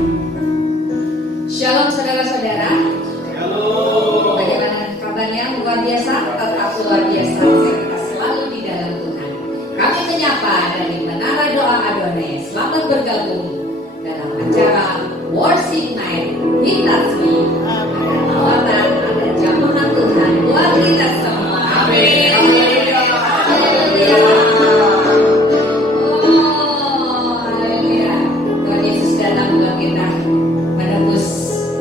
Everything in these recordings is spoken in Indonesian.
Shalom saudara-saudara. Shalom. Bagaimana kabarnya? Luar biasa, tetap luar biasa. Kita selalu di dalam Tuhan. Kami menyapa dari Menara Doa Adonai. Selamat bergabung dalam acara Worship Night Hitasmi. Ada lawatan, ada jamahan Tuhan buat kita semua. Amin. Tuhan Yesus datang buat kita, menebus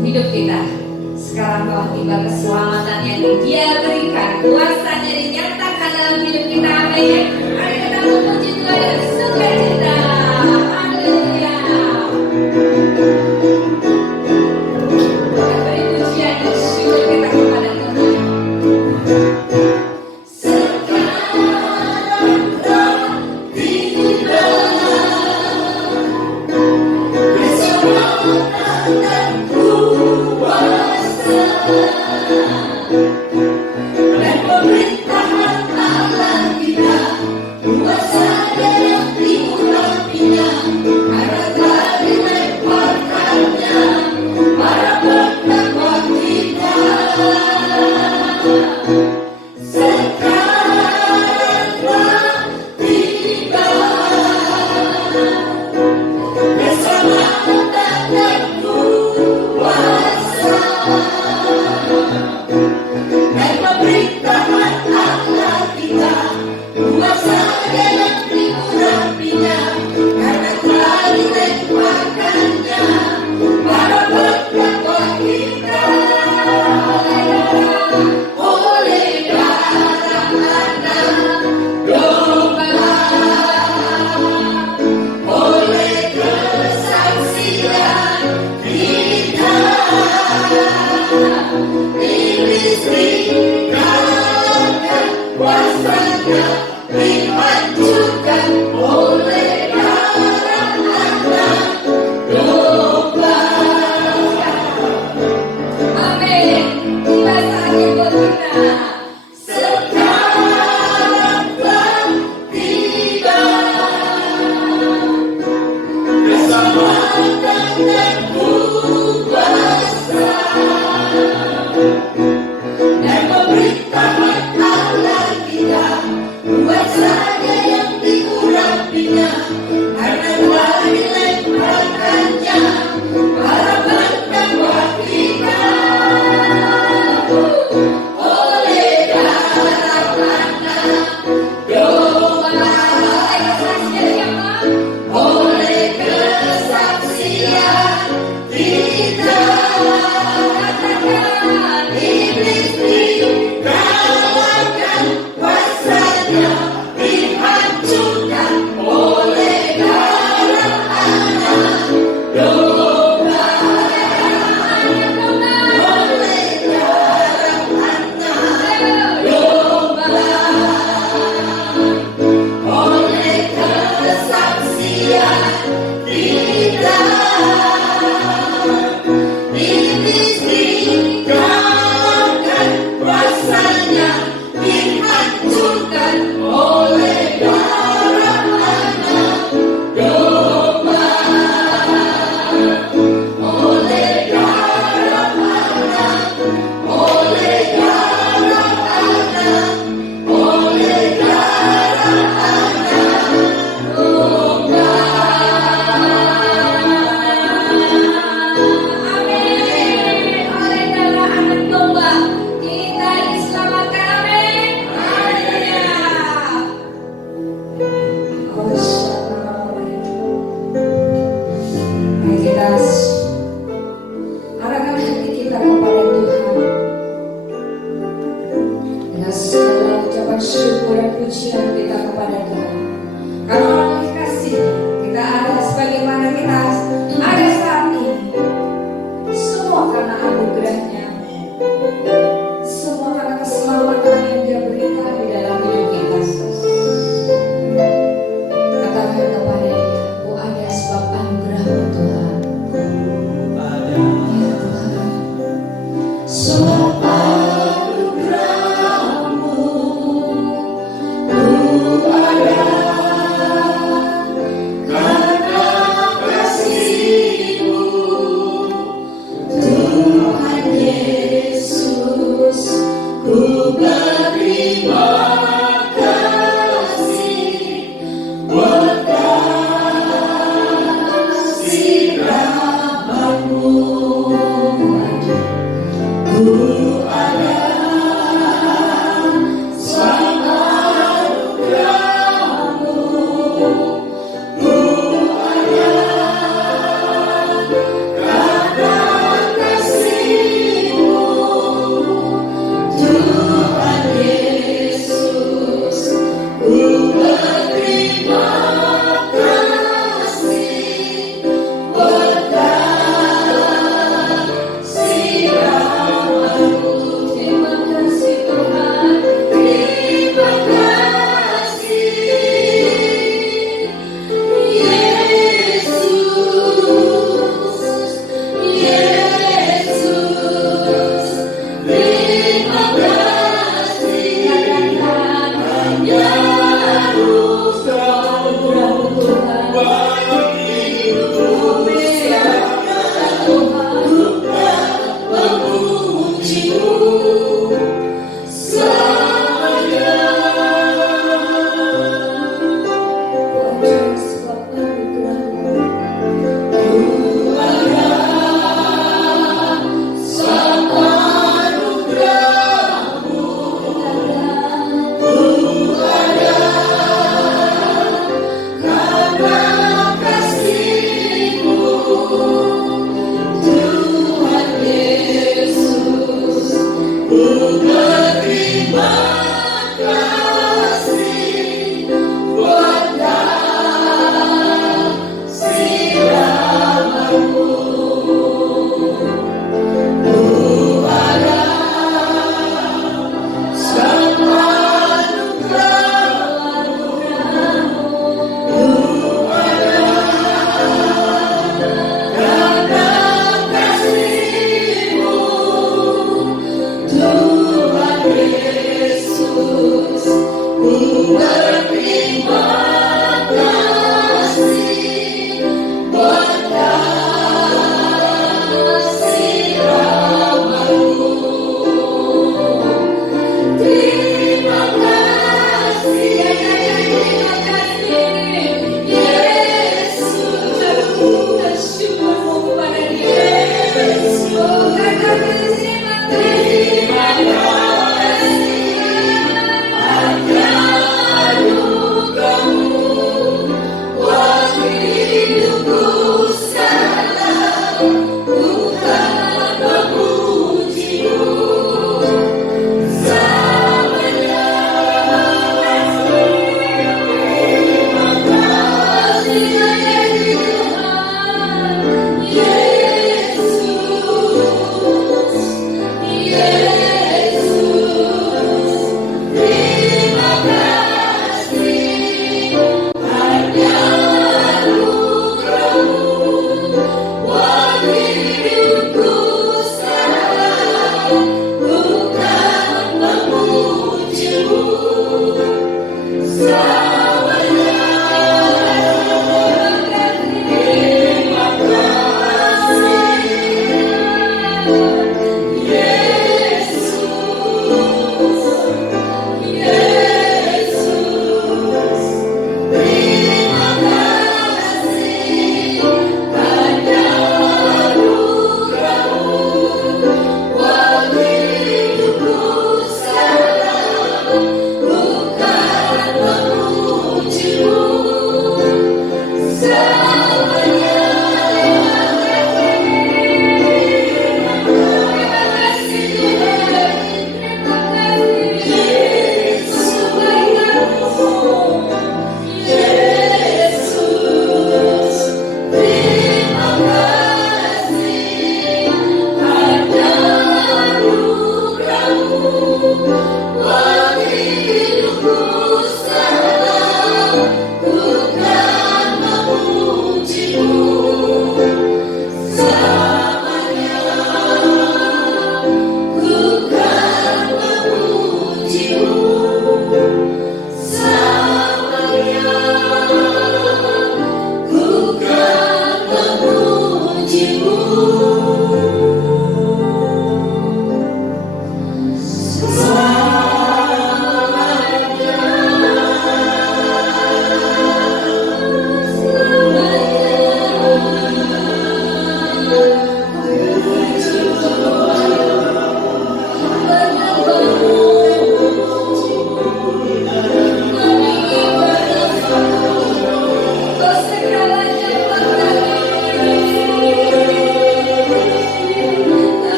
hidup kita. Sekarang telah tiba keselamatan yang Dia berikan, kuasanya dinyatakan dalam hidup kita. Amin. Mari kita memuji Tuhan dengan sukacita. Haleluya. Beri pujian dan syukur kita kepada Tuhan. Karena kasih-Mu berterima kasih buat kasih rahmat-Mu. Ku ada selama anugerah-Mu. Ku ada karena kasih-Mu. Tuhan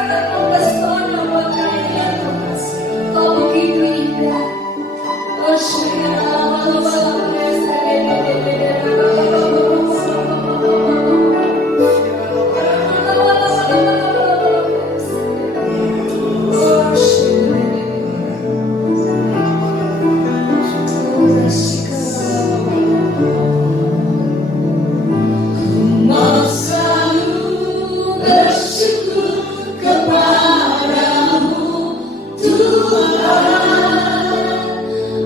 sangat mempesona buat kami Tuhan. Kau begitu indah. Oh, mau selalu bersyukur kepadamu Tuhan,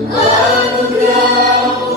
anugerah-Mu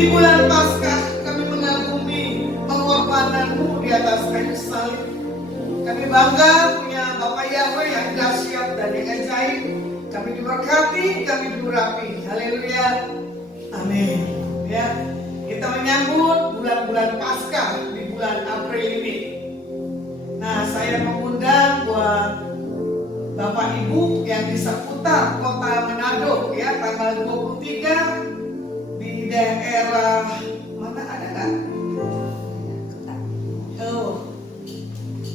Di bulan Paskah kami mengagumi pengorbananmu di atas kayu salib. Kami bangga punya Bapak Yahweh yang dahsyat dan yang ajaib. Kami diberkati, kami diurapi. Haleluya. Amin. Ya, kita menyambut bulan-bulan Paskah di bulan April ini. Nah, saya mengundang buat Bapak Ibu yang di seputar kota Manado ya, tanggal 23 di daerah mana ada kan? Oh,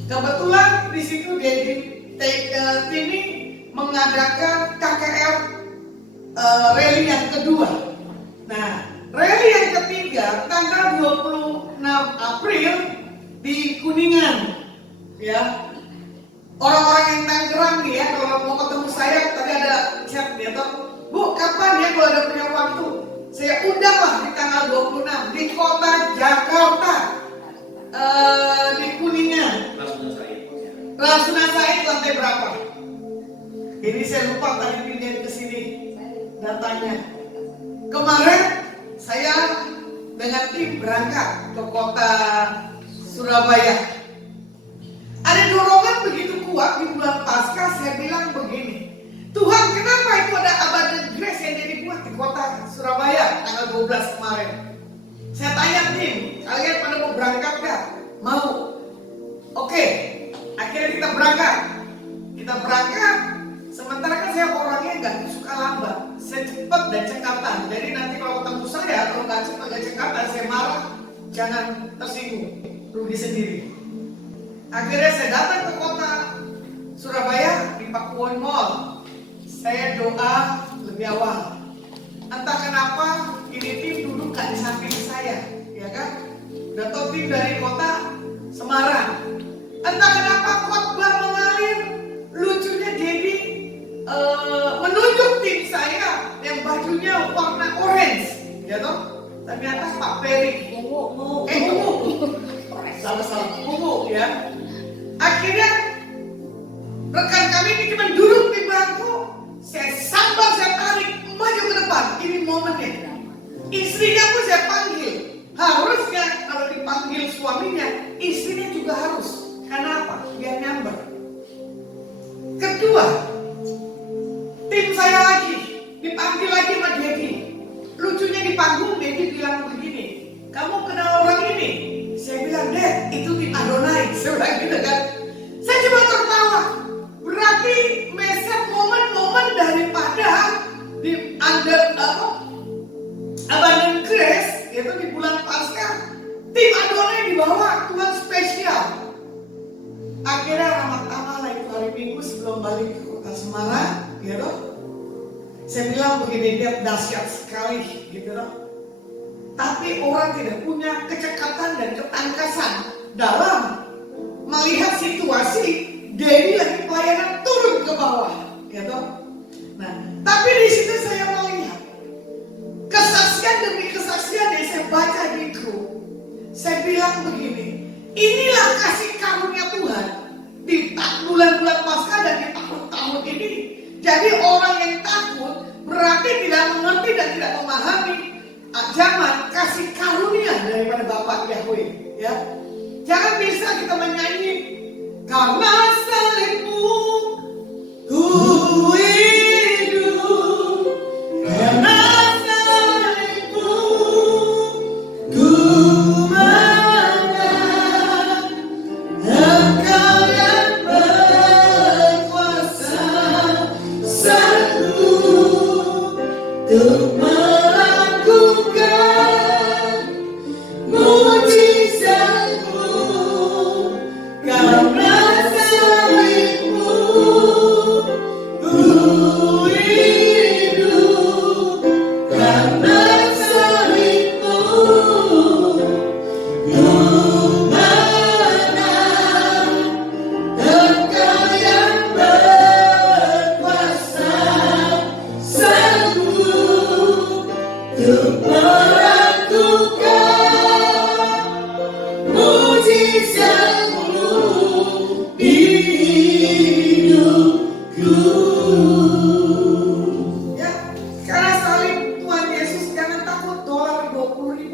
kebetulan di situ Dedi Tini mengadakan KKR rally yang kedua. Nah, rally yang ketiga tanggal 26 April di Kuningan. Ya, orang-orang yang Tangerang nih ya, kalau mau ketemu saya tadi ada chat dia tuh, Bu, kapan ya kalau ada punya waktu? Saya undang lah di tanggal 26 di kota Jakarta, di Kuningan. Rasuna Said lantai berapa? Ini saya lupa tadi pindahin ke sini datanya. Kemarin saya dengan tim berangkat ke kota Surabaya. Ada dorongan begitu kuat di bulan Paskah. Saya bilang begini, Tuhan, kenapa itu ada abundant grace yang jadi buat di kota Surabaya tanggal 12 kemarin? Saya tanya tim, kalian pada mau berangkat gak? Mau. Oke, akhirnya kita berangkat. Sementara kan saya orangnya gak suka lambat. Saya cepat dan cekatan. Jadi nanti kalau ketemu saya, kalau gak cepat dan cekatan, saya marah. Jangan tersinggung, rugi sendiri. Akhirnya saya datang ke kota Surabaya di Pakuwon Mall. Saya doa lebih awal. Entah kenapa ini tim duduk gak di samping saya, ya kan? Udah tahu tim dari kota Semarang. Entah kenapa khotbah mengalir. Lucunya jadi menunjuk tim saya yang bajunya warna orange, ya toh? Ternyata Pak Peri. Ungu. Salah ungu ya. Akhirnya rekan kami ini cuma duduk di bangku. Saya sambar, saya tarik maju ke depan. Ini momennya. Istrinya pun saya panggil. Harusnya kalau dipanggil suaminya, istrinya juga harus. Karena apa? Biar nyamber. Kedua, tim saya lagi dipanggil lagi sama Dedi. Lucunya di panggung Dedi bilang begini, kamu kenal orang ini? Saya bilang, Dad, itu tim Adonai. Saya bilang gitu kan. Saya cuma tertawa. Berarti meset momen-momen daripada di Abundant Grace, yaitu di bulan Paskah, tim Adonai dibawa Tuhan spesial. Akhirnya ramah-tamah lagi hari Minggu sebelum balik ke kota Semarang, gitu. Saya bilang begini, dia dahsyat sekali, gitu loh. Tapi orang tidak punya kecekatan dan ketangkasan dalam melihat situasi. Dedi lagi pelayanan turun ke bawah, gitu. Nah, tapi di situ saya melihat kesaksian demi kesaksian yang saya baca di grup. Saya bilang begini, inilah kasih karunia Tuhan di bulan-bulan Paskah dan di tahun-tahun ini. Jadi orang yang takut berarti tidak mengerti dan tidak memahami zaman kasih karunia daripada Bapak Yahweh. Ya, jangan bisa kita menyanyi karena salibmu ku hidup, karena salibmu ku menang, Engkau yang berkuasa sanggup untuk melakukan mujizatmu, karena salibmu ku hidup, karena salibmu ku menang, Engkau yang berkuasa sanggup untuk melakukan mujizatmu di hidupku. Ya, karena salib Tuhan Yesus, jangan takut $20.000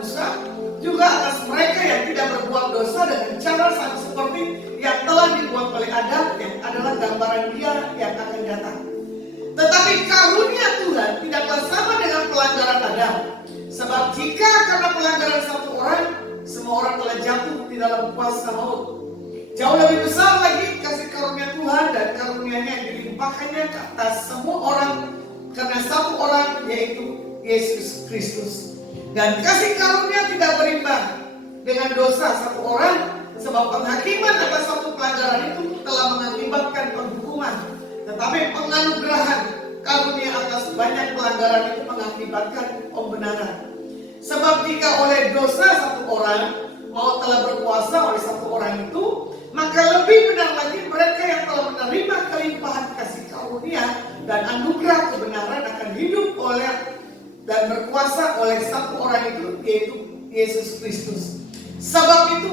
Musa, juga atas mereka yang tidak berbuat dosa dengan cara sama seperti yang telah dibuat oleh Adam, yang adalah gambaran Dia yang akan datang. Tetapi karunia Tuhan tidaklah sama dengan pelanggaran Adam. Sebab jika karena pelanggaran satu orang, semua orang telah jatuh di dalam kuasa maut, jauh lebih besar lagi kasih karunia Tuhan dan karunia-Nya yang dilimpahkannya ke atas semua orang karena satu orang, yaitu Yesus Kristus. Dan kasih karunia tidak berimbang dengan dosa satu orang, sebab penghakiman atas satu pelanggaran itu telah mengakibatkan penghukuman. Tetapi penganugerahan karunia atas banyak pelanggaran itu mengakibatkan pembenaran. Sebab jika oleh dosa satu orang maut telah berkuasa oleh satu orang itu, maka lebih benar lagi mereka yang telah menerima kelimpahan kasih karunia dan anugerah kebenaran akan hidup oleh dan berkuasa oleh satu orang itu, yaitu Yesus Kristus. Sebab itu,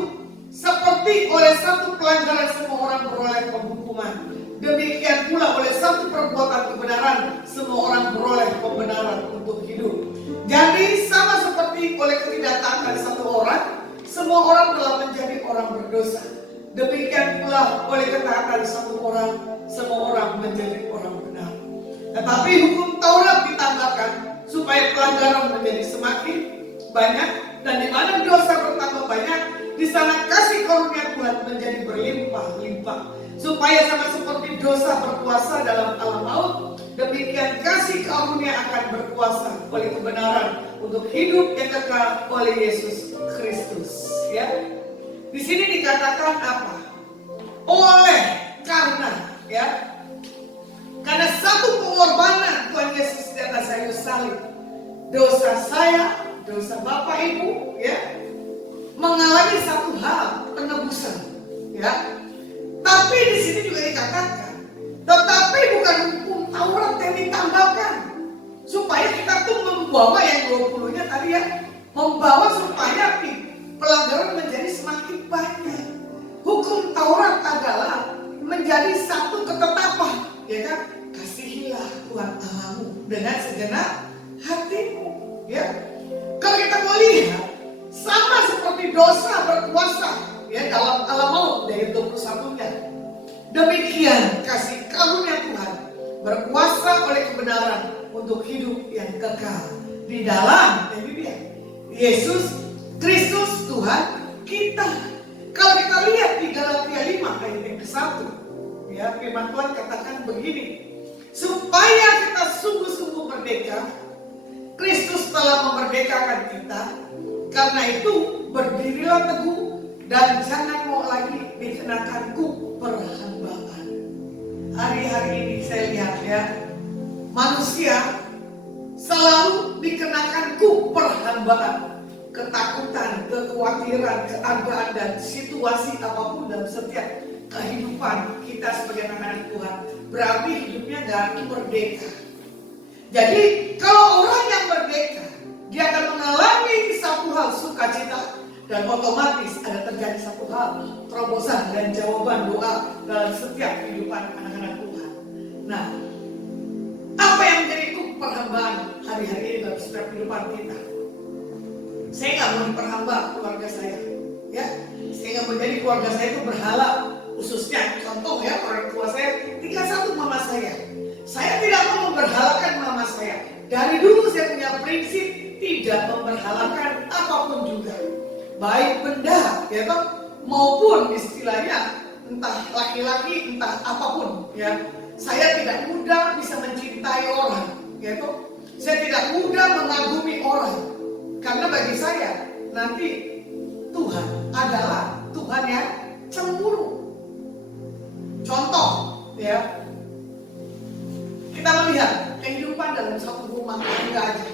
seperti oleh satu pelanggaran semua orang beroleh penghukuman, demikian pula oleh satu perbuatan kebenaran semua orang beroleh pembenaran untuk hidup. Jadi sama seperti oleh ketidaktaatan satu orang, semua orang telah menjadi orang berdosa. Demikian pula oleh ketaatan satu orang, semua orang menjadi orang benar. Tetapi hukum Taurat ditambahkan supaya pelanggaran menjadi semakin banyak, dan di mana dosa bertambah banyak, di sana kasih karunia Tuhan menjadi berlimpah-limpah. Supaya sama seperti dosa berkuasa dalam alam maut, demikian kasih karunia akan berkuasa oleh kebenaran untuk hidup yang kekal oleh Yesus Kristus. Ya, di sini dikatakan apa? Oleh karena, ya, karena satu pengorbanan Tuhan Yesus di atas kayu salib, dosa saya, dosa Bapak Ibu, ya, mengalami satu hal penebusan, ya. Tapi di sini juga dikatakan, tetapi bukan hukum Taurat yang ditambahkan, supaya kita tuh membawa yang 20-nya tadi, ya, membawa supaya pelanggaran menjadi semakin banyak. Hukum Taurat adalah menjadi satu ketetapan, ya kan? Kasihilah Tuhan Allahmu dengan segenap hatimu, ya. Kalau kita mau lihat, sama seperti dosa berkuasa, ya, dalam alam maut dari 21-nya. Demikian kasih karunia Tuhan berkuasa oleh kebenaran untuk hidup yang kekal di dalam Yesus Kristus Tuhan kita. Kalau kita lihat di Galatia 5 ayat yang ke-1, ya, firman Tuhan katakan begini, supaya kita sungguh-sungguh merdeka, Kristus telah memerdekakan kita. Karena itu berdirilah teguh dan jangan mau lagi dikenakan kuk perhambaan. Hari-hari ini saya lihat, ya, manusia selalu dikenakan kuk perhambaan. Ketakutan, kekhawatiran, keadaan dan situasi apapun dalam setiap kehidupan kita sebagai anak-anak Tuhan, berarti hidupnya nggak merdeka. Jadi kalau orang yang merdeka, dia akan mengalami satu hal sukacita, dan otomatis ada terjadi satu hal terobosan dan jawaban doa dalam setiap kehidupan anak-anak Tuhan. Nah, apa yang menjadi perhambaan hari-hari ini dalam setiap kehidupan kita? Saya nggak mau diperhamba keluarga saya, ya. Saya nggak mau jadi keluarga saya itu berhala, khususnya contoh, ya, orang tua saya tinggal satu mama saya. Saya tidak mau memberhalakan mama saya. Dari dulu saya punya prinsip tidak memberhalakan apapun juga, baik benda, ya toh, maupun istilahnya entah laki-laki entah apapun, ya. Saya tidak mudah bisa mencintai orang, ya toh. Saya tidak mudah mengagumi orang. Karena bagi saya nanti Tuhan adalah Tuhan yang cemburu. Contoh, ya, kita melihat kehidupan dalam satu rumah tangga aja.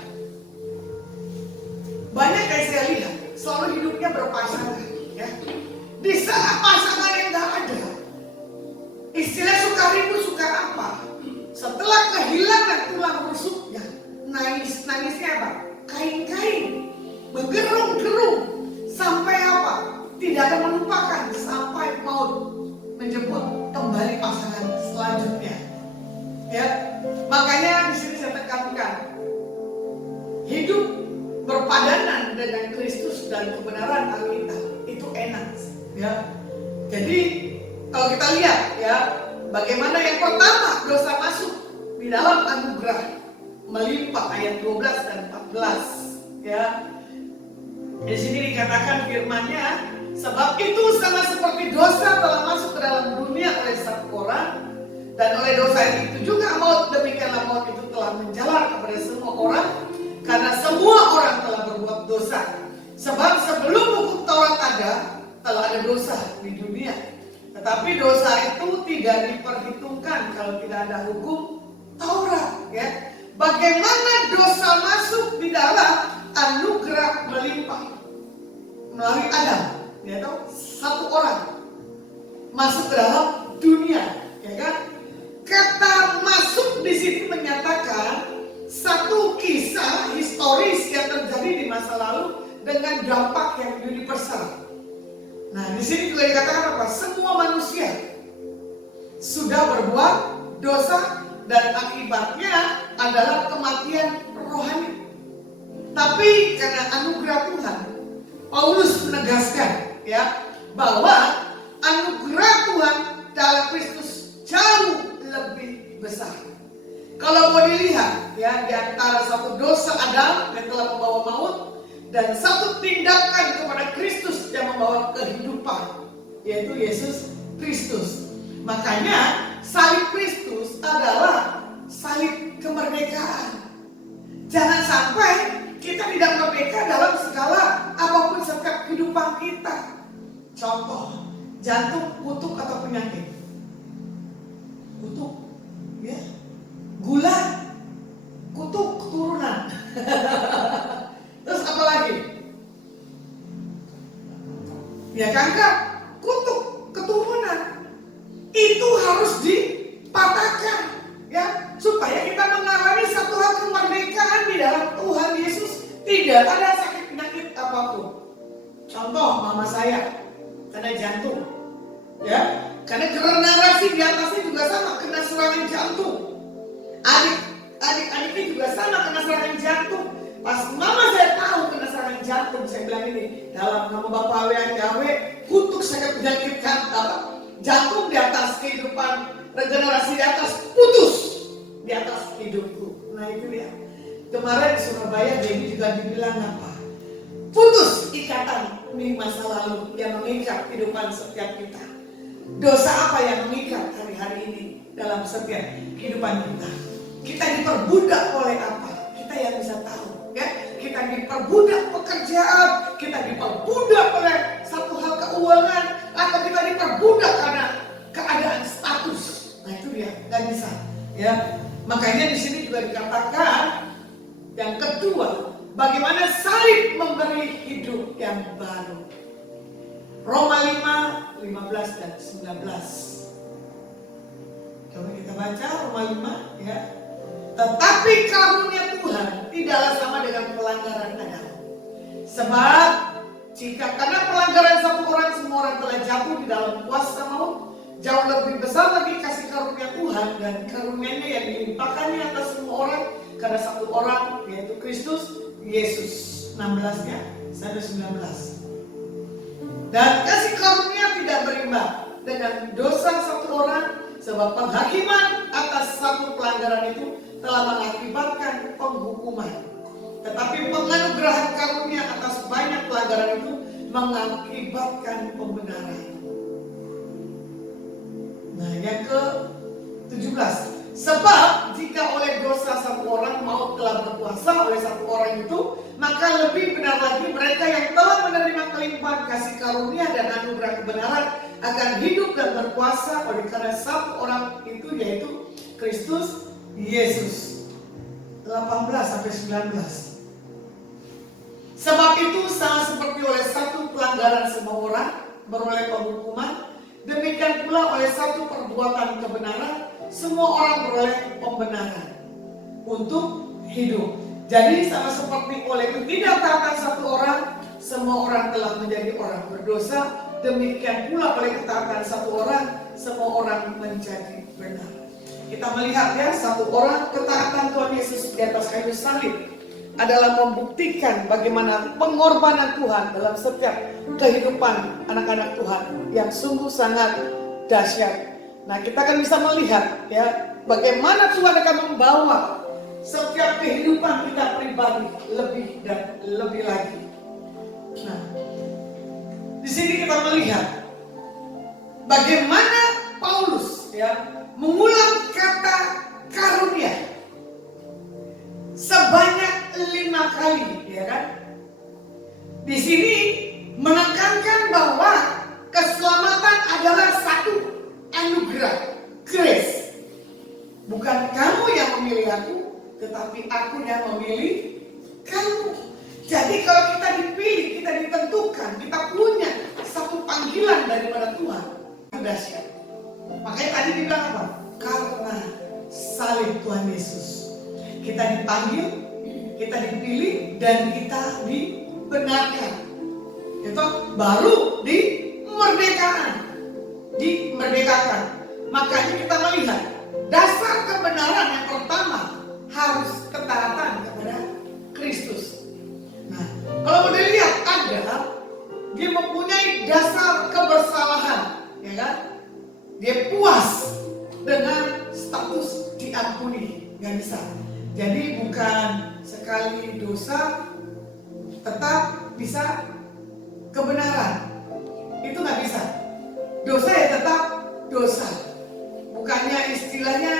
Banyak yang saya lihat selalu hidupnya berpasangan, ya. Di saat pasangan yang nggak ada, istilah suka ribut suka apa? Setelah kehilangan tulang rusuknya, nangisnya apa? Kain-kain, menggerung-gerung sampai apa? Tidak akan melupakan sampai maut menjemput kembali pasangan selanjutnya. Ya, makanya di sini saya tekankan hidup berpadanan dengan Kristus. dan kebenaran Alkitab. Itu enak, ya. Jadi kalau kita lihat, ya, bagaimana yang pertama dosa masuk di dalam anugerah melimpah ayat 12 dan 14, ya. Di sini dikatakan firman-Nya, sebab itu sama seperti dosa telah masuk ke dalam dunia oleh satu orang, dan oleh dosa itu juga maut, demikianlah maut itu telah menjalar kepada semua orang, karena semua orang telah berbuat dosa. Sebab sebelum hukum Taurat ada, telah ada dosa di dunia. Tetapi dosa itu tidak diperhitungkan kalau tidak ada hukum Taurat, ya. Bagaimana dosa masuk di dalam anugerah melimpah melalui Adam, ya tahu? Satu orang masuk ke dalam dunia, ya kan? Kata masuk di sini menyatakan satu kisah historis yang terjadi di masa lalu dengan dampak yang universal. Nah, di sini juga dikatakan apa? Semua manusia sudah berbuat dosa dan akibatnya adalah kematian rohani. Tapi karena anugerah Tuhan, Paulus menegaskan, ya, bahwa anugerah Tuhan dalam Kristus jauh lebih besar. Kalau mau dilihat, ya, di antara satu dosa Adam yang telah membawa maut dan satu tindakan kepada Kristus yang membawa kehidupan, yaitu Yesus Kristus. Makanya salib Kristus adalah salib kemerdekaan. Jangan sampai kita tidak merdeka dalam segala apapun setiap kehidupan kita. Contoh, jantung kutuk atau penyakit? Kutuk, ya. Gula, kutuk keturunan. Terus apa lagi? Ya, kanker, kutuk keturunan. Itu harus dipatahkan, ya, supaya kita mengalami satu hal kemerdekaan di dalam Tuhan Yesus. Tidak ada sakit penyakit apapun. Contoh, mama saya kena jantung, ya, karena generasi di atasnya juga sama kena serangan jantung. Adik-adiknya juga sama kena serangan jantung. Pas mama saya tahu kena serangan jantung, saya bilang ini, dalam nama Bapa yang Yahweh, kutuk sakit penyakit jantung di atas kehidupan, regenerasi di atas, putus di atas hidupku. Nah itu dia. Kemarin di Surabaya Debbie juga dibilang apa? Putus ikatan di masa lalu yang mengikat kehidupan setiap kita. Dosa apa yang mengikat hari-hari ini dalam setiap kehidupan kita? Kita diperbudak oleh apa? Kita yang bisa tahu, ya. Kita diperbudak pekerjaan, kita diperbudak oleh satu hal keuangan, atau kita diperbudak karena keadaan status. Nah itu dia, nggak bisa, ya. Makanya di sini juga dikatakan yang kedua, bagaimana salib memberi hidup yang baru. Roma 5, 15 dan 19. Coba kita baca Roma 5, ya. Tetapi karunia Tuhan tidaklah sama dengan pelanggaran Adam. Sebab jika karena pelanggaran satu orang semua orang telah jatuh di dalam kuasa maut, jauh lebih besar lagi kasih karunia Tuhan dan karunia-Nya yang dilimpahkannya atas semua orang karena satu orang, yaitu Kristus Yesus. 16-nya sampai 19. Dan kasih karunia tidak berimbang dengan dosa satu orang, sebab penghakiman atas satu pelanggaran itu telah mengakibatkan penghukuman. Tetapi penganugerahan karunia atas banyak pelanggaran itu mengakibatkan pembenaran. Nah, yang ke-17. Sebab jika oleh dosa satu orang maut telah berkuasa oleh satu orang itu, maka lebih benar lagi mereka yang telah menerima kelimpahan kasih karunia dan anugerah kebenaran akan hidup dan berkuasa oleh karena satu orang itu, yaitu Kristus Yesus. 18 sampai 19. Sebab itu sama seperti oleh satu pelanggaran semua orang beroleh penghukuman, demikian pula oleh satu perbuatan kebenaran semua orang beroleh pembenaran untuk hidup. Jadi sama seperti oleh ketidaktaatan satu orang, semua orang telah menjadi orang berdosa, demikian pula oleh ketaatan satu orang, semua orang menjadi benar. Kita melihat, ya, satu orang ketaatan Tuhan Yesus di atas kayu salib adalah membuktikan bagaimana pengorbanan Tuhan dalam setiap kehidupan anak-anak Tuhan yang sungguh sangat dahsyat. Nah, kita akan bisa melihat ya bagaimana Tuhan akan membawa setiap kehidupan kita pribadi lebih dan lebih lagi. Nah, di sini kita melihat bagaimana Paulus ya mengulang kata karunia sebanyak 5 kali, ya kan? Di sini menekankan bahwa keselamatan adalah satu anugerah, grace. Bukan kamu yang memilih aku, tetapi aku yang memilih kamu. Jadi kalau kita dipilih, kita ditentukan, kita punya satu panggilan daripada Tuhan, itu dahsyat. Makanya tadi dibilang apa? Karena salib Tuhan Yesus, kita dipanggil, kita dipilih, dan kita dibenarkan. Itu baru dimerdekakan. Makanya kita melihat dasar kebenaran yang pertama harus ketaatan kepada Kristus. Nah, kalau boleh lihat ada, dia mempunyai dasar kebersalahan, ya kan? Dia puas dengan status diampuni, nggak bisa. Jadi bukan sekali dosa tetap bisa kebenaran, itu nggak bisa. Dosa ya tetap dosa. Bukannya istilahnya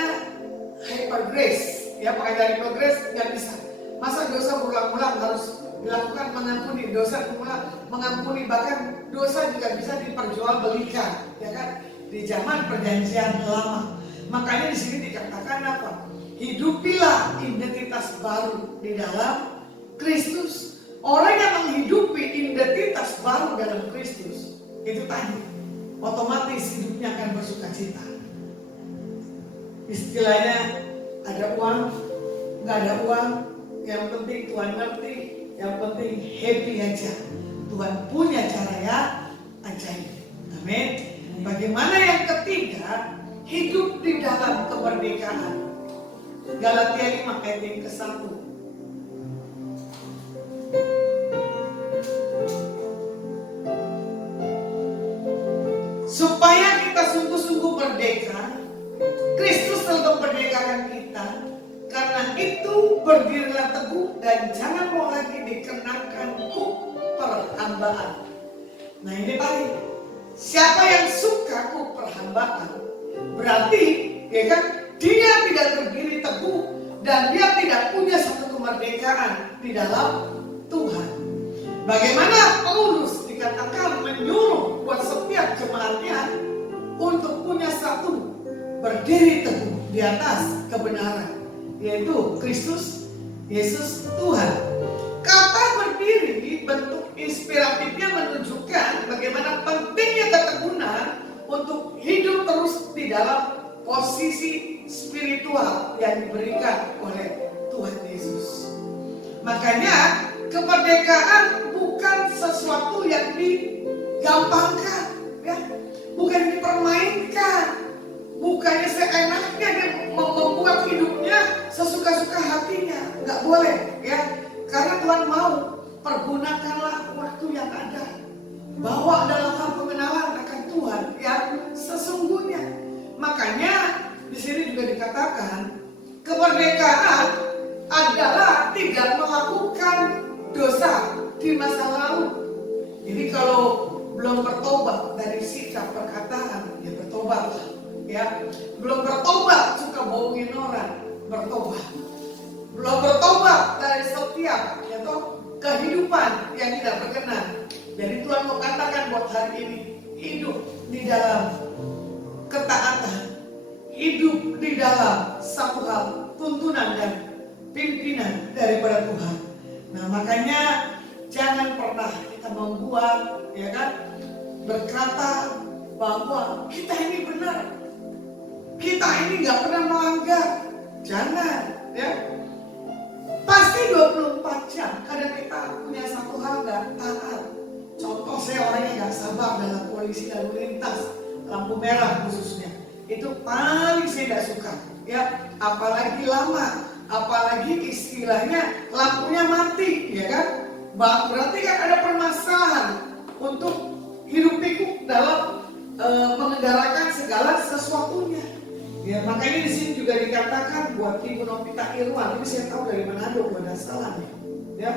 hyper grace, ya pakai dari hyper grace nggak bisa. Masa dosa berulang-ulang harus dilakukan mengampuni, dosa berulang mengampuni, bahkan dosa juga bisa diperjualbelikan, ya kan? Di zaman perjanjian lama. Makanya di sini dikatakan apa? Hidupilah identitas baru di dalam Kristus. Orang yang menghidupi identitas baru dalam Kristus, itu tadi otomatis hidupnya akan bersukacita. Istilahnya ada uang, nggak ada uang, yang penting Tuhan ngerti, yang penting happy aja. Tuhan punya cara yang ajaib. Amin. Bagaimana yang ketiga? Hidup di dalam kemerdekaan. Galatia 5 ayat yang ke-1. Supaya kita sungguh-sungguh merdeka, Kristus telah memerdekakan kita. Karena itu berdirilah teguh dan jangan mau lagi dikenakan hukum perhambaan. Nah ini tadi, siapa yang suka hukum perhambaan, berarti ya kan, dia tidak berdiri teguh dan dia tidak punya satu kemerdekaan di dalam Tuhan. Bagaimana Paulus dikatakan menyuruh buat setiap jemaatnya untuk punya satu berdiri teguh di atas kebenaran, yaitu Kristus Yesus Tuhan. Kata berdiri bentuk inspiratifnya menunjukkan bagaimana pentingnya ketekunan untuk hidup terus di dalam posisi spiritual yang diberikan oleh Tuhan Yesus. Makanya kemerdekaan bukan sesuatu yang digampangkan, ya, bukan dipermainkan, bukannya seenaknya dia membuat hidupnya sesuka-suka hatinya, nggak boleh, ya, karena Tuhan mau pergunakanlah waktu yang ada, bawa dalam hal pengenalan akan Tuhan yang sesungguhnya. Makanya di sini juga dikatakan kemerdekaan adalah tidak melakukan dosa di masa lalu. Jadi kalau belum bertobat dari sikap perkataan, ya bertobatlah, ya. Belum bertobat suka bohongin orang, bertobat. Belum bertobat dari setiap kehidupan yang tidak berkenan. Jadi Tuhan mau katakan buat hari ini, hidup di dalam ketaatan, hidup di dalam satu hal, tuntunan dan pimpinan daripada Tuhan. Nah makanya jangan pernah kita membuat, ya kan, berkata bahwa kita ini benar, kita ini nggak pernah melanggar. Jangan, ya. Pasti 24 jam kadang kita punya satu hal nggak taat. Contoh, saya orangnya nggak sabar dalam polisi lalu lintas, lampu merah khususnya, itu paling saya tidak suka, ya. Apalagi lama, apalagi istilahnya lampunya mati, ya kan? Berarti kan ada permasalahan untuk hidup pikuk dalam mengendalikan segala sesuatunya. Ya, makanya di sini juga dikatakan buat Ibu Novita Irwan. Ini saya tahu dari Manado, bukan asalnya. Ya,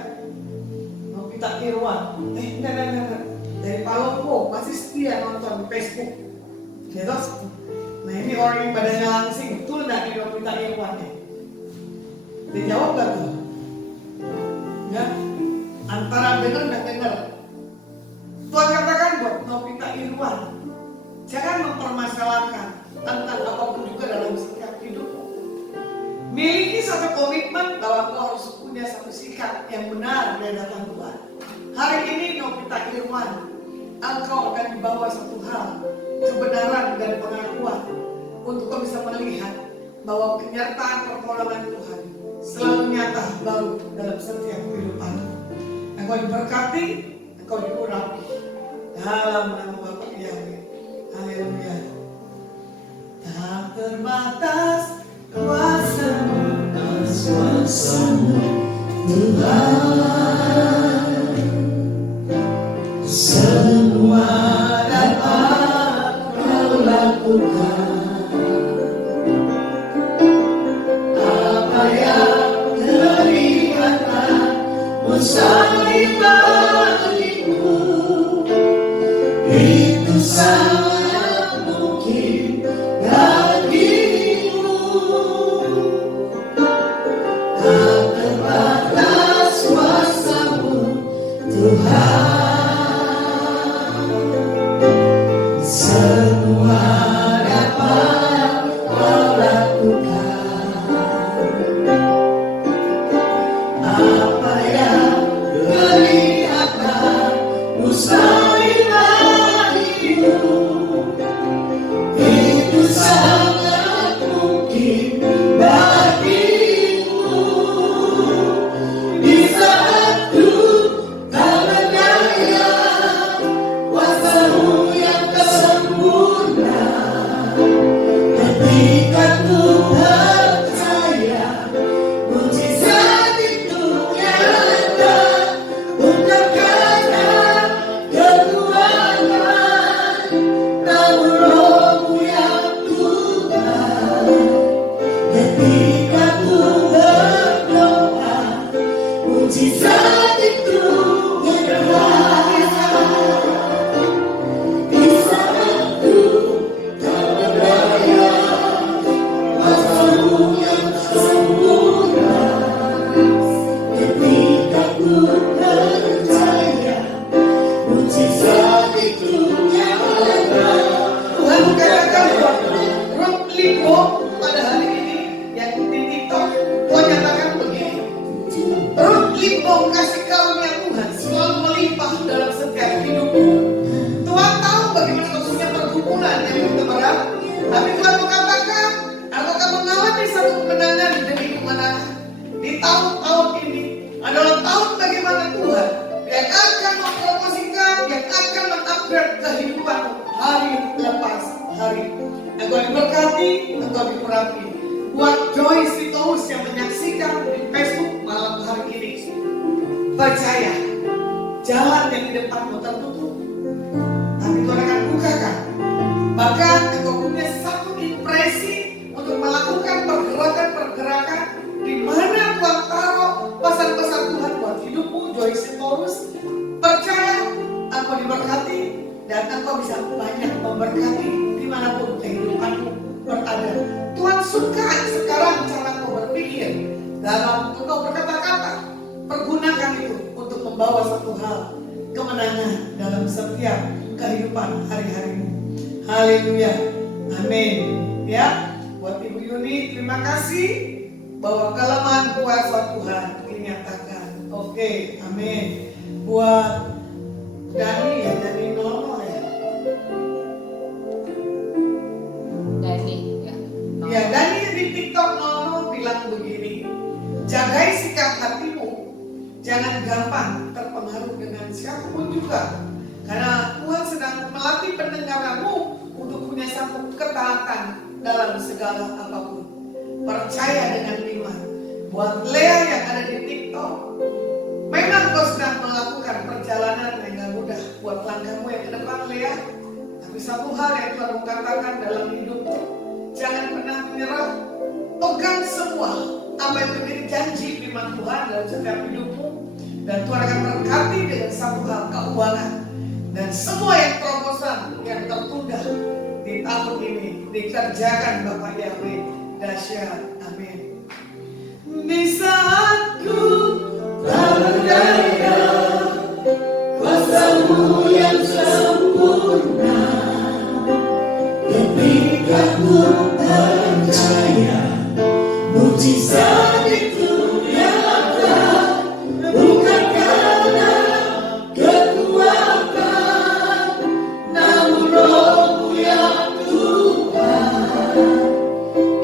Novita Irwan. Enggak. Dari Palombo, masih setia nonton Facebook. Ya, toh? Nah, ini orang yang badannya langsing, betul nggak di Novita Irwan ya? Dia jawab nggak tuh? Ya, antara benar dan benar. Tuhan katakan buat Novita Irwan, jangan mempermasalahkan tentang apapun juga dalam setiap hidupmu. Miliki satu komitmen bahwa kau harus punya satu sikap yang benar di hadapan Tuhan. Hari ini Novita Irwan, engkau akan dibawa satu hal, kebenaran dan pengakuan untuk kau bisa melihat bahwa penyertaan pertolongan Tuhan selalu nyata baru dalam setiap kehidupanmu. Engkau diberkati, engkau diurapi dalam nama Bapa Yahweh. Haleluya. Tak terbatas kuasa-Mu, kuasa-Mu Tuhan. Semua dapat Kau lakukan. Apa yang kelihatan mustahil bagimu, itu sangat mungkin bagimu. Tak terbatas kuasa-Mu Tuhan. Semua dapat Kau lakukan. Apa yang kelihatan mustahil bagimu, itu sangat mungkin bagimu. Di saat ku tak berdaya, kuasa-Mu yang sempurna. Ketika ku percaya, mujizat itu nyata. Bukan karena kekuatan, namun Roh-Mu yang Tuhan. Ketika ku berdoa, mujizat itu nyata. Di saat ku tak berdaya, kuasa-Mu yang sempurna. Ketika ku percaya, mujizat itu nyata. Tuhan katakan buat Rob Limbo pada hari ini yang di TikTok, Tuhan nyatakan begini. Rob Limbo kasih karunia Tuhan selalu melimpah dalam setiap hidupmu. Tuhan tahu bagaimana kau punya pergumulan yang begitu berat, tapi Tuhan mengatakan, aku akan mengalami satu kemenangan demi kemenangan. Di tahun-tahun ini adalah tahun bagaimana Tuhan yang akan mempromosikan, yang akan mengupgrade kehidupanmu hari lepas hari. Engkau diberkati, engkau diurapi. Buat Joyce Sitorus yang menyaksikan di Facebook malam hari ini, percaya jalan yang di depanmu tertutup, tapi Tuhan akan bukakan. Bahkan engkau punya satu impresi untuk melakukan pergerakan-pergerakan di mana Tuhan taruh pesan-pesan Tuhan buat hidupmu. Joyce Sitorus, percaya engkau diberkati dan engkau bisa banyak memberkati dimanapun kehidupanmu berada. Tuhan suka sekarang cara kau berpikir dalam engkau berkata-kata. Pergunakan itu untuk membawa satu hal kemenangan dalam setiap kehidupan hari-harimu. Haleluya, amin. Ya, buat Ibu Yuni, terima kasih bahwa kelemahan kuasa Tuhan dinyatakan. Oke, amin. Buat Dani ya, Dani Nono ya. Dani ya. Ya, Dani di TikTok Nono bilang begini, jagai sikap hatimu, jangan gampang terpengaruh dengan siapapun juga. Karena Tuhan sedang melatih pendengaranmu untuk punya satu ketaatan dalam segala apapun. Percaya dengan iman. Buat Lea yang ada di TikTok, Memang kau sedang melakukan perjalanan yang gak mudah buat langkahmu yang ke depan, Lea. Tapi satu hal yang Tuhan katakan dalam hidupmu, jangan pernah menyerah. Pegang semua apa yang menjadi janji firman Tuhan dalam setiap hidupmu, dan Tuhan akan berkati dengan satu hal, keuangan. Dan semua yang terobosan yang tertunda di tahun ini dikerjakan Bapak Yahweh. Dahsyat, amin. Di saat ku tak berdaya, kuasa-Mu yang sempurna, ketika ku percaya mujizat itu nyata, bukan karena kekuatan, namun Roh-Mu yang Tuhan.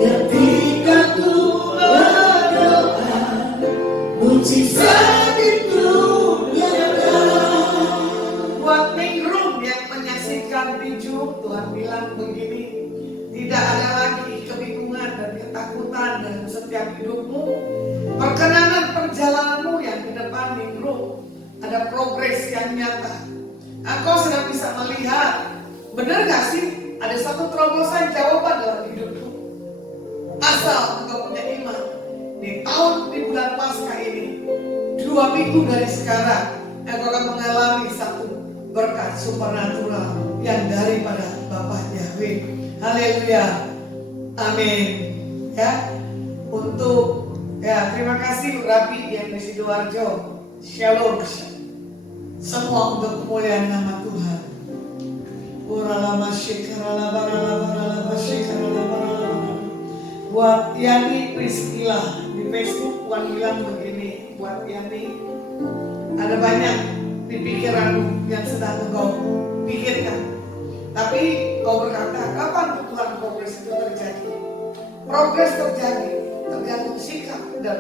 Ketika ku berdoa, mujizat itu nyata. Buat ningrum yang menyaksikan di Zoom, Tuhan bilang begini, tidak ada lagi kebingungan dan ketakutan dalam setiap hidupmu. Perkenanan perjalananmu yang ke depan ningrum, ada progres yang nyata. Engkau sudah bisa melihat, benar gak sih ada satu terobosan jawaban dalam hidupmu? Asal engkau punya iman. Di bulan Paskah ini, 2 minggu dari sekarang, engkau akan mengalami satu berkat supernatural yang daripada Bapa Yahweh. Haleluya, amin. Ya, terima kasih Rabi yang di Sidoarjo. Shalom. Semua untuk kemuliaan nama Tuhan. Buat Yani Priscilla di Facebook, Tuhan bilang begini, buat Yani, ada banyak di pikiranmu yang sedang engkau pikirkan, tapi kau berkata, kapan Tuhan progres itu terjadi? Progres terjadi tergantung sikap dan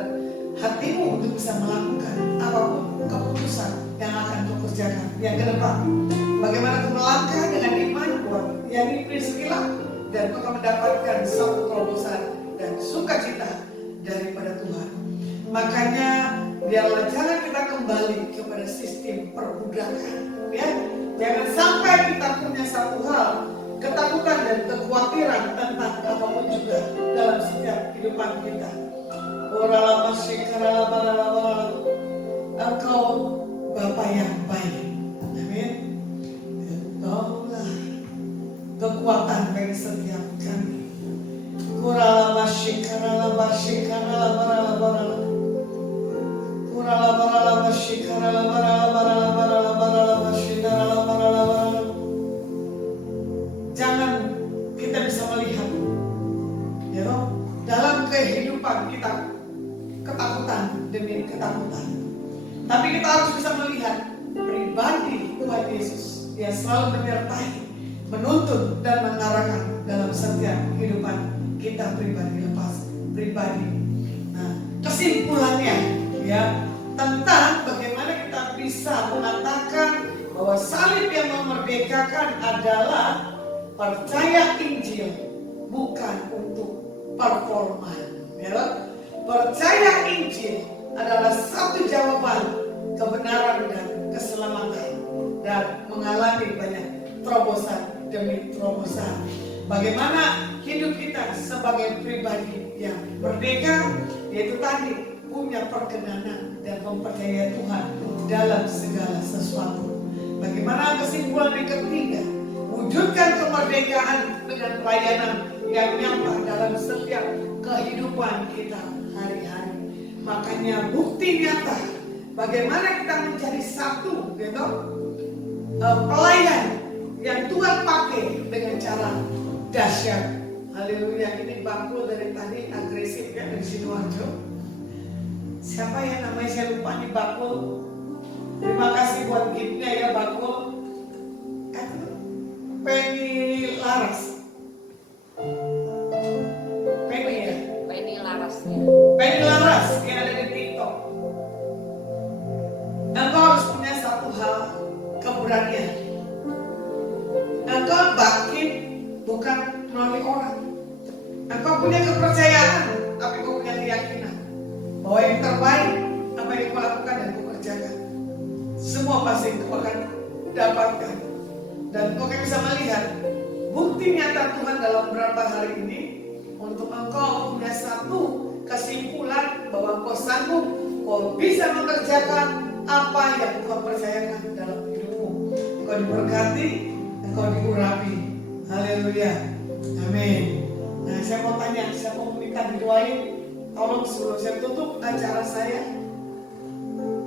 hatimu untuk bisa melakukan apapun keputusan yang akan kau kerjakan yang ke depan. Bagaimana kau melangkah dengan iman buat Yani Priscilla, dan kau akan mendapatkan satu terobosan dan sukacita daripada Tuhan. Makanya biarlah jangan kita kembali kepada sistem perbudakan, ya. Jangan sampai kita punya satu hal, ketakutan dan kekhawatiran tentang apapun juga dalam setiap kehidupan kita. Engkau Bapa yang baik, amin. Engkaulah kekuatan bagi setiap kami. Jangan kita bisa melihat, ya, dalam kehidupan kita ketakutan demi ketakutan, tapi kita harus bisa melihat pribadi Tuhan Yesus. Dia selalu menyertai, menuntun dan mengarahkan dalam setiap kehidupan kita pribadi. Nah, kesimpulannya, ya, tentang bagaimana kita bisa mengatakan bahwa salib yang memerdekakan adalah percaya Injil, bukan untuk performa, ya. Percaya Injil adalah satu jawaban kebenaran dan keselamatan, dan mengalami banyak terobosan demi terobosan. Bagaimana hidup kita sebagai pribadi yang merdeka, yaitu tadi punya perkenanan dan mempercayai Tuhan dalam segala sesuatu. Bagaimana kesimpulan yang ketiga? Wujudkan kemerdekaan dengan pelayanan yang nyata dalam setiap kehidupan kita hari-hari. Makanya bukti nyata bagaimana kita menjadi satu, gitu, pelayan yang Tuhan pakai dengan cara dahsyat. Haleluya. Ini Bakul dari tadi agresif, ya, dari Sidoarjo. Siapa ya namanya, saya lupa nih, Bakul. Terima kasih buat giftnya ya, Bakul. Penny Laras. Penny Laras, ya. Penny Laras yang ada di TikTok. Engkau harus punya satu hal, keberanian. Engkau bangkit bukan melalui orang. Engkau punya kepercayaan, tapi kau punya keyakinan bahwa yang terbaik apa yang kau lakukan dan kau kerjakan, semua pasti kau akan dapatkan. Dan kau akan bisa melihat bukti nyata Tuhan dalam beberapa hari ini untuk engkau punya satu kesimpulan bahwa kau sanggup, kau bisa mengerjakan apa yang Tuhan percayakan dalam hidupmu. Kau diberkati dan kau diurapi. Haleluya. Amin. Nah, saya mau tanya, saya mau minta didoain. Tolong sebelum saya tutup acara saya,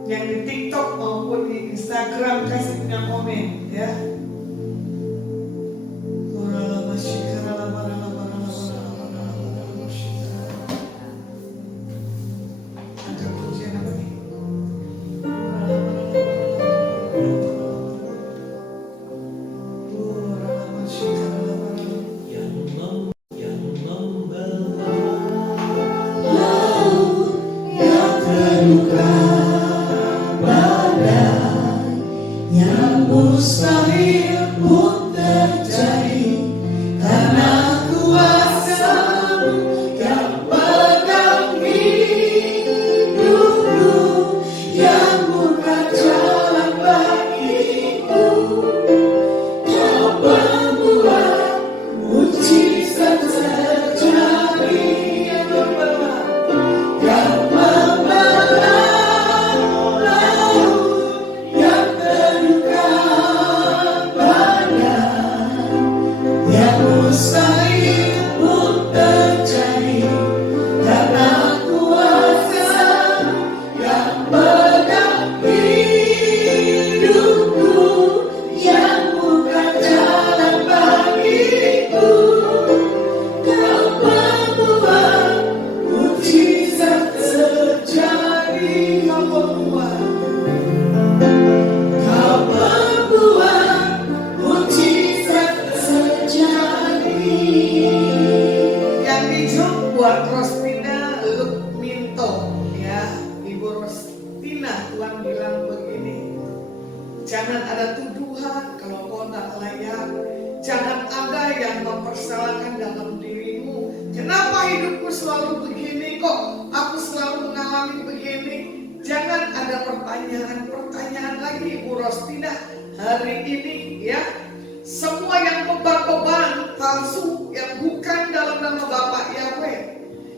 yang di TikTok maupun di Instagram, kasih punya komen ya. Jangan ada tuduhan kalau kau tak layak. Jangan ada yang mempersalahkan dalam dirimu. Kenapa hidupku selalu begini, kok aku selalu mengalami begini? Jangan ada pertanyaan lagi, Ibu Rostina, hari ini ya. Semua yang beban-beban palsu yang bukan dalam nama Bapa Yahweh,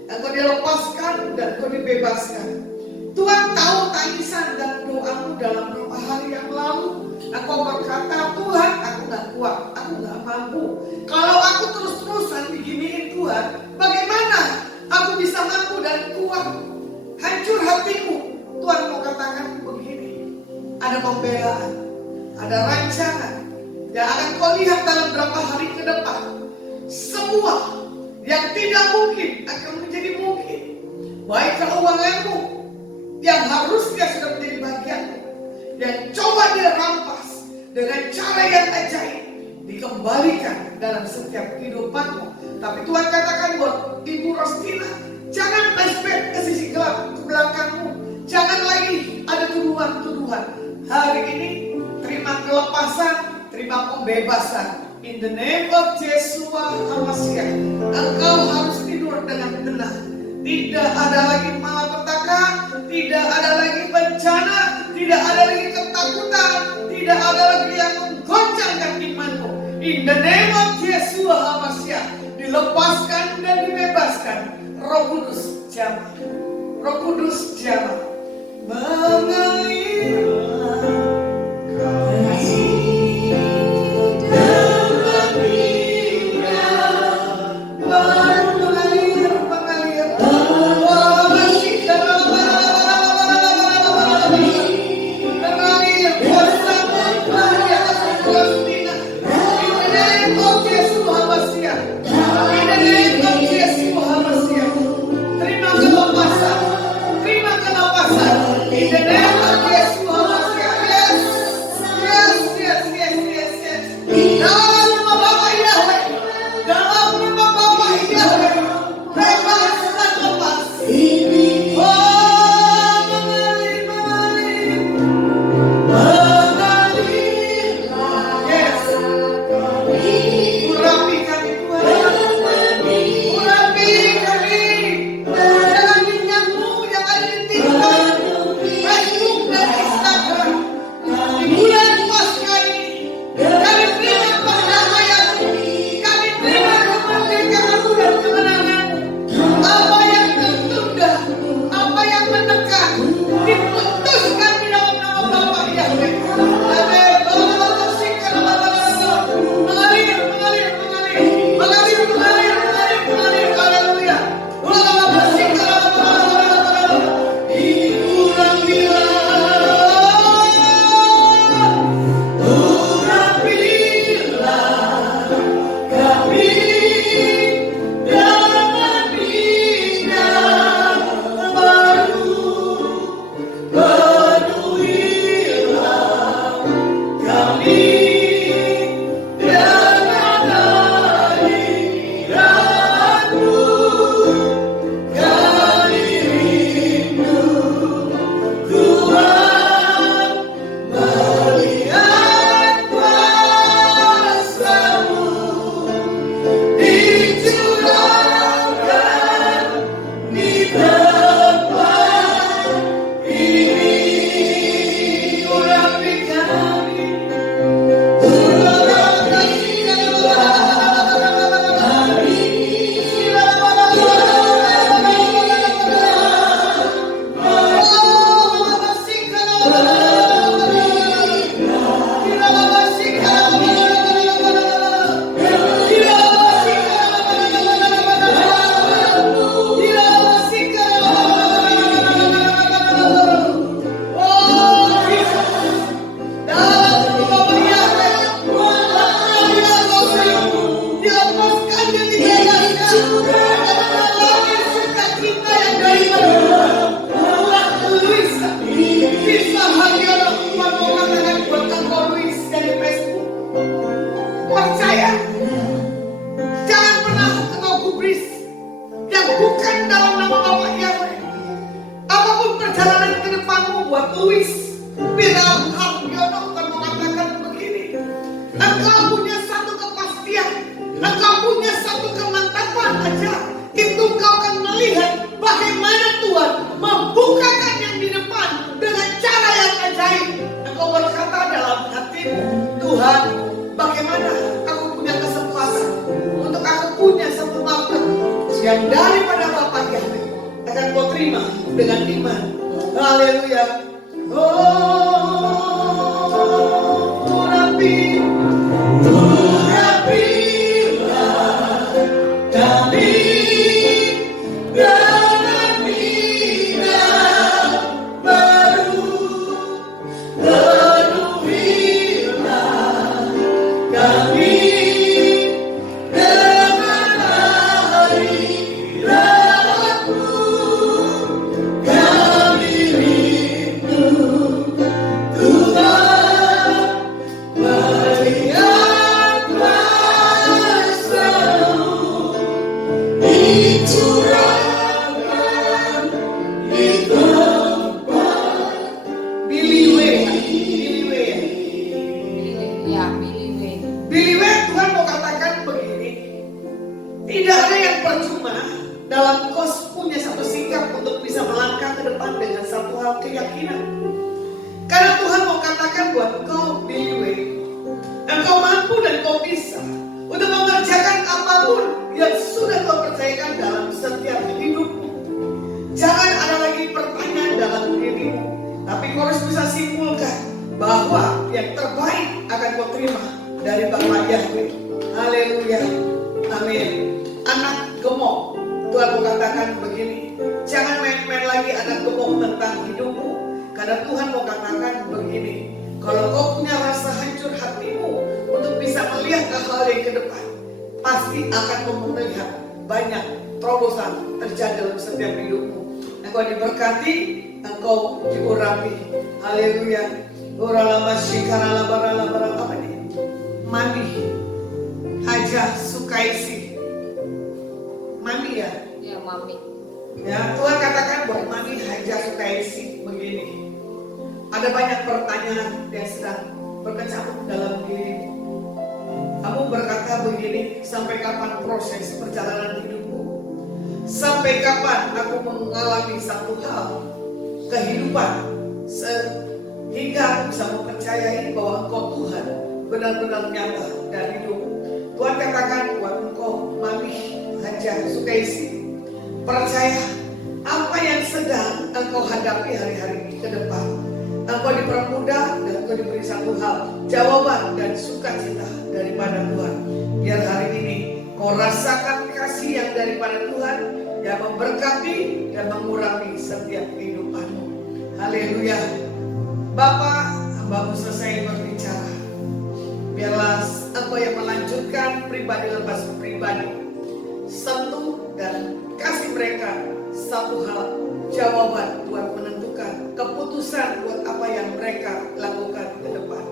yang kau dilepaskan dan kau dibebaskan. Tuhan tahu tangisan dan doamu dalam beberapa hari yang lalu. Engkau berkata, Tuhan, aku gak kuat, aku gak mampu. Kalau aku terus-terusan beginiin Tuhan, bagaimana aku bisa mampu dan kuat? Hancur hatiku. Tuhan mau katakan begini, ada pembelaan, ada rancangan yang akan kau lihat dalam beberapa hari ke depan. Semua yang tidak mungkin akan menjadi mungkin. Baik keuanganmu yang harusnya sudah menjadi bagianmu, yang coba dia rampas dengan cara yang ajaib, dikembalikan dalam setiap kehidupanmu. Tapi Tuhan katakan buat Ibu Rostina, jangan flashback ke sisi gelap ke belakangmu. Jangan lagi ada tuduhan-tuduhan. Hari ini terima kelepasan, terima pembebasan. In the name of Yeshua HaMashiach, engkau harus tidur dengan tenang. Tidak ada lagi malapetaka, tidak ada lagi bencana, tidak ada lagi ketakutan, tidak ada lagi yang menggoncangkan imanmu. In the name of Yeshua HaMashiach, dilepaskan dan dibebaskan. Roh Kudus jamah, Roh Kudus jamah, mengalir kasih. Terima kelepasan, terima kelepasan. In the name of Yeshua. yang daripada Bapa Yahweh akan kau terima dengan iman. Haleluya. Oh, Rabbi, urapilah kami dengan bina baru, penuhilah kami dengan hari rabu, kami rindu Tuhan melihat kuasa-Mu dicurahkan di tempat. Billy Way Tuhan mau katakan begini, tidak ada yang percuma dalam kau punya satu sikap untuk bisa melangkah ke depan dengan satu hal keyakinan. Karena Tuhan mau katakan buat kau, Billy Way, engkau mampu dan kau bisa untuk mengerjakan apapun yang sudah kau percayakan dalam setiap hidupmu. Jangan ada lagi pertanyaan dalam dirimu, tapi kau harus bisa simpulkan bahwa yang terbaik akan kau terima dari Bapa Yahweh. Haleluya. Amin. Anak gemuk, Tuhan mau katakan begini, jangan main-main lagi anak gemuk tentang hidupmu. Karena Tuhan mau katakan begini, kalau kau punya rasa hancur hatimu untuk bisa melihat hal yang ke depan, pasti akan melihat banyak terobosan terjadi dalam setiap hidupmu. Engkau diberkati, engkau diurapi. Haleluya. Uralama shikara labara labara apa nih? Mandi, Haja Sukaisi, Mandi ya? Ya, Mami. Ya, Tuhan katakan buat Mami Haja Sukaisi begini. Ada banyak pertanyaan yang sedang berkecamuk dalam dirimu. Kamu berkata begini, sampai kapan proses perjalanan hidupku? Sampai kapan aku mengalami satu hal kehidupan sehingga aku bisa mempercayai bahwa Engkau Tuhan benar-benar nyata dan hidup. Tuhan katakan buat engkau, Mami Haja Sukaisi, percaya apa yang sedang engkau hadapi hari-hari ke depan, engkau dipermudah dan engkau diberi satu hal, jawaban dan sukacita daripada Tuhan. Biar hari ini kau rasakan kasih yang daripada Tuhan yang memberkati dan mengurapi setiap kehidupanmu. Haleluya. Bapa, hamba-Mu selesai berbicara. Biarlah engkau yang melanjutkan pribadi lepas pribadi, sentuh dan kasih mereka satu hal, jawaban buat menentukan keputusan buat apa yang mereka lakukan ke depan.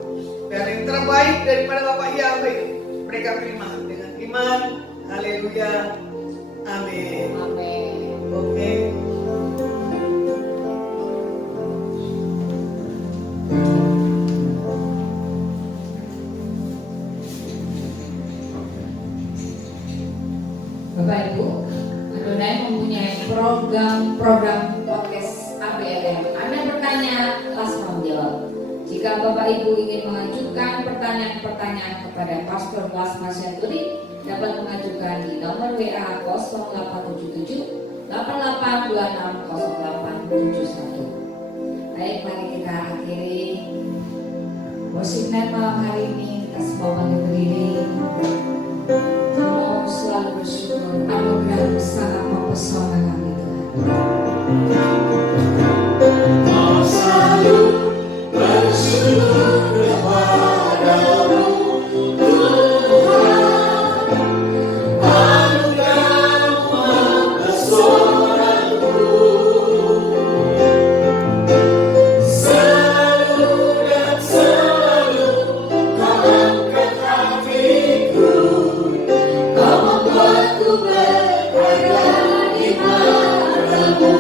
Biar yang baik daripada Bapak Yahweh mereka terima dengan iman. Haleluya. Amin. Amin. Oke. Bapak Ibu, Adonai mempunyai program podcast ABLM. Anda bertanya, Lasma menjawab. Jika Bapak Ibu ingin mengajukan pertanyaan-pertanyaan kepada Pastor Lasma Syaturi, dapat mengajukan di nomor WA 0877 8826 0871. Baik, mari kita akhiri worship night malam hari ini. Kita semua bangkit berdiri. Mau selalu bersyukur, anugerah sangat mempesona kami Tuhan. Mau selalu bersyukur kepadamu Tuhan, anugerah-Mu mempesonaku. Selalu dan selalu Kau angkat hatiku, Kau membuatku berharga di mata-Mu.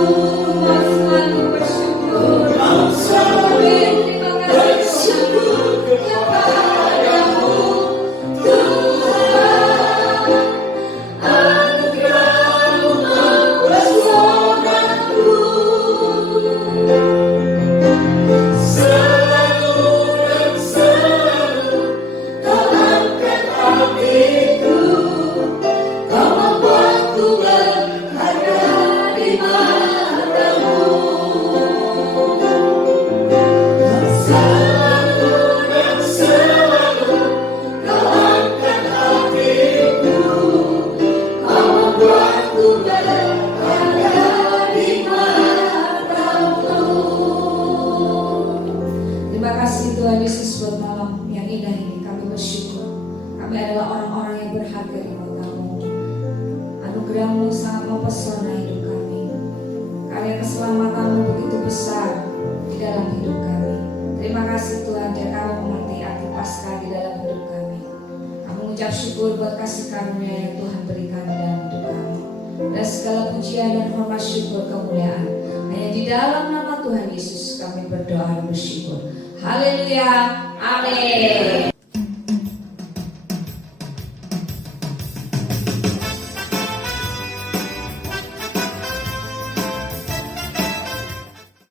Mau selalu bersyukur, Mau selalu terima kasih bersyukur kepadamu Tuhan, anugerah-Mu mempesonaku. Selalu dan selalu Kau angkat hatiku, Kau membuatku berharga di mata-Mu. Selalu dan selalu Kau angkat hatiku, Kau membuatku berharga di mata-Mu. Terima kasih Tuhan Yesus buat malam yang indah ini. Kami bersyukur. Kami adalah orang-orang yang berharga di mata-Mu. Anugerah-Mu sangat mempesona hidup kami. Karya keselamatan-Mu begitu besar di dalam hidup kami. Terima kasih Tuhan, dan kami mengerti arti Paskah di dalam hidup kami. Kami mengucap syukur buat kasih karunia yang Tuhan berikan dalam hidup kami. Dan segala pujian dan hormat syukur kemuliaan hanya di dalam nama Tuhan Yesus kami berdoa dan bersyukur. Haleluya. Amin.